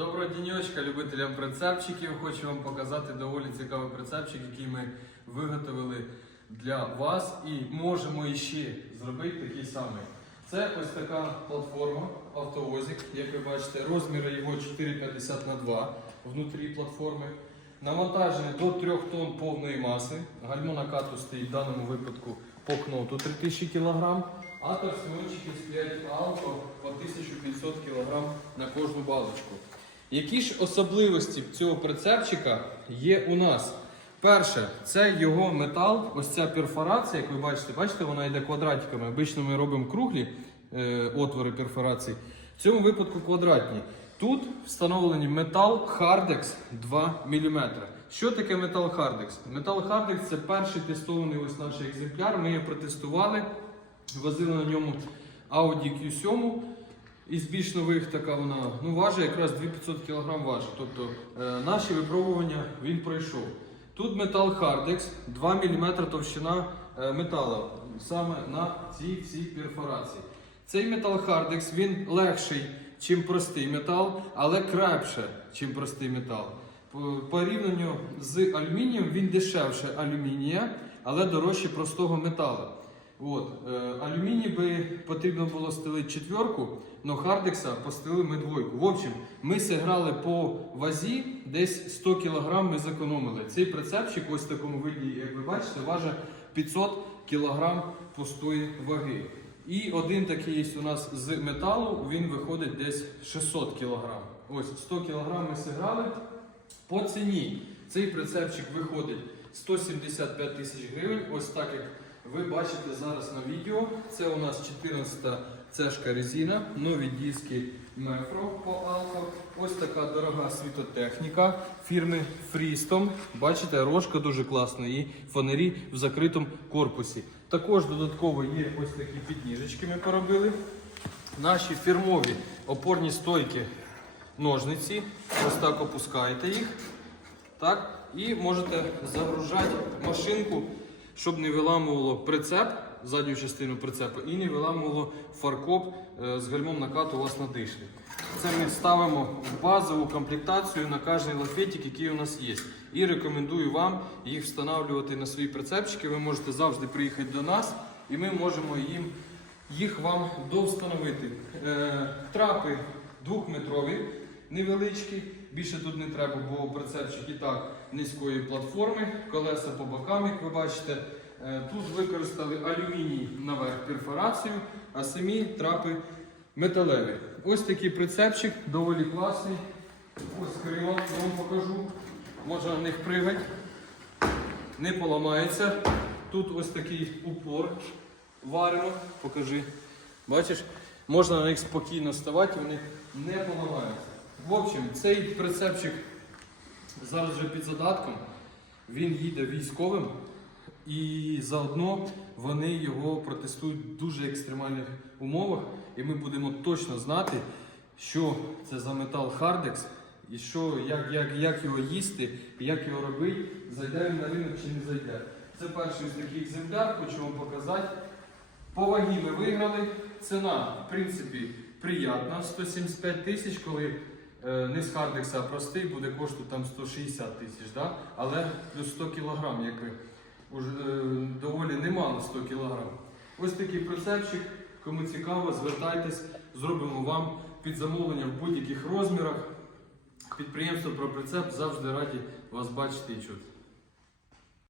Доброго діньочка, любителям прицепчиків. Хочу вам показати доволі цікавий прицепчик, який ми виготовили для вас і можемо іще зробити такий самий. Це ось така платформа автовозик, як ви бачите, розміри його 4,50 на 2 внутрі платформи. Навантажений до 3 тонн повної маси. Гальмо накату стоїть в даному випадку по кноту 3000 кг, а торсіончики стоять алко по 1500 кг на кожну балочку. Які ж особливості цього прицепчика є у нас? Перше, це його метал, ось ця перфорація, як ви бачите, бачите, вона йде квадратиками. Обично ми робимо круглі е, отвори перфорації. В цьому випадку квадратні. Тут встановлені метал Hardex 2 мм. Що таке метал Hardex? Метал Hardex це перший тестований ось наш екземпляр. Ми його протестували, возили на ньому Audi Q7. Із більш нових така вона ну, важить якраз 2500 кг важить. Тобто е, наші випробування він пройшов. Тут метал Hardex, 2 мм товщина е, металу саме на цій всій перфорації. Цей метал Hardex він легший, ніж простий метал, але крепше, ніж простий метал. По- Порівнянню з алюмінієм він дешевше алюмінія, але дорожче простого металу. От, е, алюміній би потрібно було стелити четверку, але Хардекса постелили ми двойку. В общем, ми зіграли по вазі, десь 100 кг ми зекономили. Цей прицепчик, ось в такому виді, як ви бачите, важить 500 кг пустої ваги. І один такий є у нас з металу, він виходить десь 600 кг. Ось 100 кг ми зіграли. По ціні цей прицепчик виходить 175 тисяч гривень. Ось так як ви бачите зараз на відео. Це у нас 14 цешка резина, нові диски Мефро по Алко. Ось така дорога світотехніка фірми Freestom. Бачите, рожка дуже класна і фонарі в закритому корпусі. Також додатково є ось такі підніжечки ми поробили. Наші фірмові опорні стойки ножниці. Ось так опускаєте їх. Так, і можете загружати машинку, щоб не виламувало прицеп, задню частину прицепу, і не виламувало фаркоп е, з гальмом накату у вас на дишлі. Це ми ставимо в базову комплектацію на кожний лафетик, який у нас є. І рекомендую вам їх встановлювати на свої прицепчики. Ви можете завжди приїхати до нас, і ми можемо їм їх вам довстановити. Е, трапи двохметрові, невеличкі, більше тут не треба, бо прицепчик і так низької платформи, колеса по бокам, як ви бачите. Е, тут використали алюміній наверх перфорацію, а самі трапи металеві. Ось такий прицепчик, доволі класний. Ось крила, вам покажу. Можна на них пригати не поламається. Тут ось такий упор варено, покажи. Бачиш, можна на них спокійно ставати, вони не поламаються. В общем, цей прицепчик зараз вже під задатком. Він їде військовим і заодно вони його протестують в дуже екстремальних умовах. І ми будемо точно знати, що це за метал Хардекс і що, як, як, як його їсти, як його робити, зайде він на ринок чи не зайде. Це перший ось такий екземпляр, хочу вам показати. По вагі ми виграли. Ціна, в принципі, приятна. 175 тисяч, коли не з Хардекса, простий, буде коштувати там 160 тисяч. Да? Але плюс 100 кілограм, як ви уже е, доволі немало 100 кілограм. Ось такий прицепчик. Кому цікаво, звертайтесь, зробимо вам під замовлення в будь-яких розмірах. Підприємство про прицеп завжди раді вас бачити і чути.